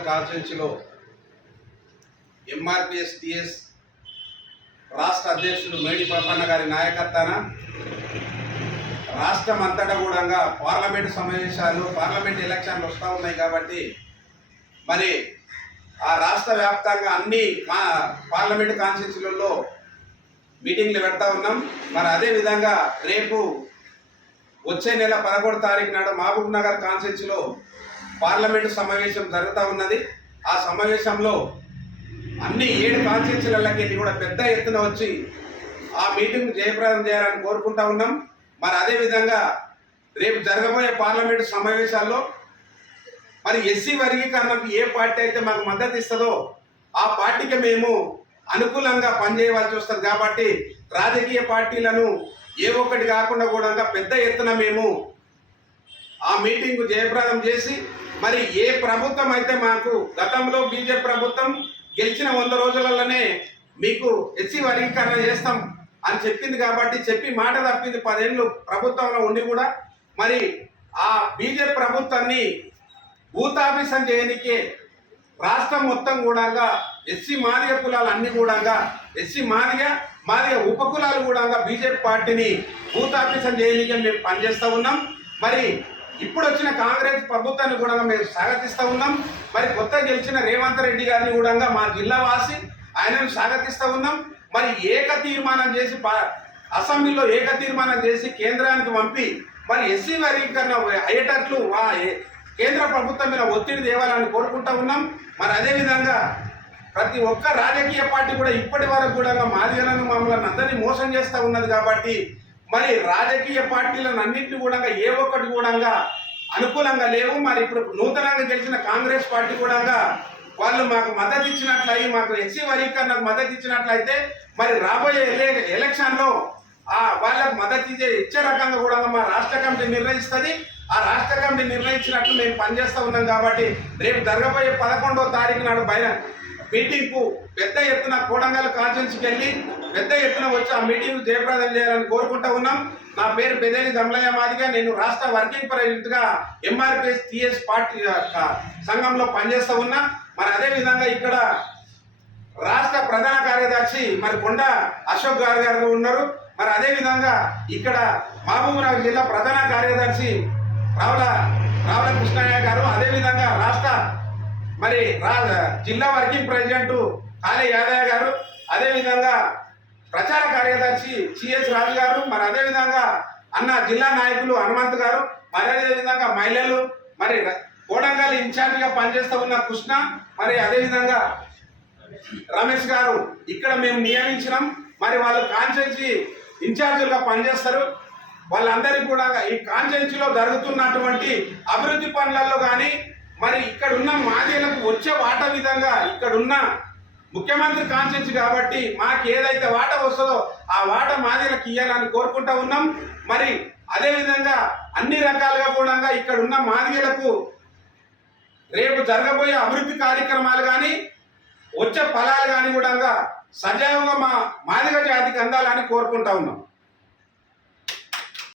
కొడంగల్ కాన్స్టిట్యున్సీలో ఎంఆర్పిఎస్ టిఎస్ రాష్ట్ర అధ్యక్షుడు మేడి పప్పన్న గారి నాయకత్వాన రాష్ట్రం అంతటా కూడా పార్లమెంటు సమావేశాలు పార్లమెంట్ ఎలక్షన్లు వస్తూ ఉన్నాయి కాబట్టి మరి ఆ రాష్ట్ర వ్యాప్తంగా అన్ని పార్లమెంటు కాన్స్టిట్యున్సీలలో మీటింగ్లు పెడతా ఉన్నాం. మరి అదేవిధంగా రేపు వచ్చే నెల 11 తారీఖు నాడు మహబూబ్ నగర్ కాన్స్టిట్యున్సీలో పార్లమెంటు సమావేశం జరుగుతూ ఉన్నది. ఆ సమావేశంలో అన్ని 7 కాన్స్టిట్యున్సీలకి వెళ్ళి కూడా పెద్ద ఎత్తున వచ్చి ఆ మీటింగ్ జయప్రదం చేయాలని కోరుకుంటా ఉన్నాం. మరి అదేవిధంగా రేపు జరగబోయే పార్లమెంటు సమావేశాల్లో మరి ఎస్సీ వర్గీకరణకు ఏ పార్టీ అయితే మాకు మద్దతు ఇస్తుందో ఆ పార్టీకి మేము అనుకూలంగా పనిచేయవలసి వస్తుంది. కాబట్టి రాజకీయ పార్టీలను ఏ ఒక్కటి కాకుండా కూడా పెద్ద ఎత్తున మేము ఆ మీటింగ్ జయప్రదం చేసి మరి ఏ ప్రభుత్వం అయితే మాకు గతంలో బీజేపీ ప్రభుత్వం గెలిచిన 100 రోజులలోనే మీకు ఎస్సీ వర్గీకరణ చేస్తాం అని చెప్పింది కాబట్టి చెప్పి మాట తప్పింది 10 ఏళ్ళు ప్రభుత్వంలో ఉండి కూడా మరి ఆ బీజేపీ ప్రభుత్వాన్ని భూతాభిసం చేయనికే రాష్ట్రం మొత్తం కూడా ఎస్సీ మాదిగ కులాలు అన్ని కూడా ఎస్సీ మాదిగ ఉపకులాలు కూడా బీజేపీ పార్టీని భూతాభిసం చేయనికే మేము పనిచేస్తూ ఉన్నాం. మరి ఇప్పుడు వచ్చిన కాంగ్రెస్ ప్రభుత్వాన్ని కూడా మేము స్వాగతిస్తూ ఉన్నాం. మరి కొత్తగా గెలిచిన రేవంత్ రెడ్డి గారిని కూడా మా జిల్లా వాసి ఆయనను స్వాగతిస్తూ ఉన్నాం. మరి ఏక తీర్మానం చేసి అసెంబ్లీలో ఏక తీర్మానం చేసి కేంద్రానికి పంపి మరి ఎస్సీ వర్గీకరణ అయ్యేటట్లు కేంద్ర ప్రభుత్వం మీద ఒత్తిడి తేవాలని కోరుకుంటూ ఉన్నాం. మరి అదేవిధంగా ప్రతి ఒక్క రాజకీయ పార్టీ కూడా ఇప్పటి వరకు కూడా మాదిగలను మమ్మల్ని అందరినీ మోసం చేస్తూ ఉన్నది. కాబట్టి మరి రాజకీయ పార్టీలను అన్నింటినీ కూడా ఏ ఒక్కటి కూడా అనుకూలంగా లేవు. మరి ఇప్పుడు నూతనంగా గెలిచిన కాంగ్రెస్ పార్టీ కూడా వాళ్ళు మాకు మద్దతు ఇచ్చినట్లయి మాకు ఎస్సీ వర్గీకరణకు మద్దతు ఇచ్చినట్లయితే మరి రాబోయే ఎలక్షన్లో వాళ్ళకు మద్దతు ఇచ్చే రకంగా కూడా మా రాష్ట్ర కమిటీ నిర్ణయిస్తుంది. ఆ రాష్ట్ర కమిటీ నిర్ణయించినట్లు మేము పనిచేస్తూ ఉన్నాం. కాబట్టి రేపు జరగబోయే 11వ తారీఖు నాడు మీటింగ్కు పెద్ద ఎత్తున కొడంగల్ కాన్స్టిట్యున్సీకి వెళ్ళి పెద్ద ఎత్తున వచ్చి ఆ మీటింగ్ జయప్రదం చేయాలని కోరుకుంటూ ఉన్నాం. నా పేరు పెదేని దమ్లయ్య మాదిగా, నేను రాష్ట్ర వర్కింగ్ ప్రెసిడెంట్గా ఎంఆర్పిఎస్ టిఎస్ పార్టీ సంఘంలో పనిచేస్తూ ఉన్నా. మరి అదేవిధంగా ఇక్కడ రాష్ట్ర ప్రధాన కార్యదర్శి మరి కొండ అశోక్ గారు ఉన్నారు. మరి అదేవిధంగా ఇక్కడ మహబూబ్నగర్ జిల్లా ప్రధాన కార్యదర్శి రావుల కృష్ణయ్య గారు, అదేవిధంగా రాష్ట్ర మరి జిల్లా వర్కింగ్ ప్రెసిడెంట్ కాళీ యాదయ్య గారు, అదేవిధంగా ప్రచార కార్యదర్శి సిఎస్ రాజు గారు, మరి అదేవిధంగా అన్న జిల్లా నాయకులు హనుమంత్ గారు, మరి అదేవిధంగా మహిళలు, మరి కొడంగల్ ఇన్ఛార్జిగా పనిచేస్తూ ఉన్న కృష్ణ, మరి అదేవిధంగా రమేష్ గారు ఇక్కడ మేము నియమించినాం. మరి వాళ్ళు కాన్స్టిట్యున్సీ ఇన్ఛార్జీలుగా పనిచేస్తారు. వాళ్ళందరికీ కూడా ఈ కాన్స్టిట్యున్సీలో జరుగుతున్నటువంటి అభివృద్ధి పనులలో కానీ మరి ఇక్కడ ఉన్న మాదిగలకు వచ్చే వాటా విధంగా ఇక్కడున్న ముఖ్యమంత్రి కాన్స్టిట్యున్సీ కాబట్టి మాకు ఏదైతే వాటా వస్తుందో ఆ వాటా మాదిగలకు ఇవ్వాలని కోరుకుంటూ ఉన్నాం. మరి అదేవిధంగా అన్ని రకాలుగా కూడా ఇక్కడ ఉన్న మాదిగలకు రేపు జరగబోయే అభివృద్ధి కార్యక్రమాలు కానీ వచ్చే ఫలాలు కానీ కూడా సజావుగా మా మాదిగ జాతికి అందాలని కోరుకుంటా ఉన్నాం.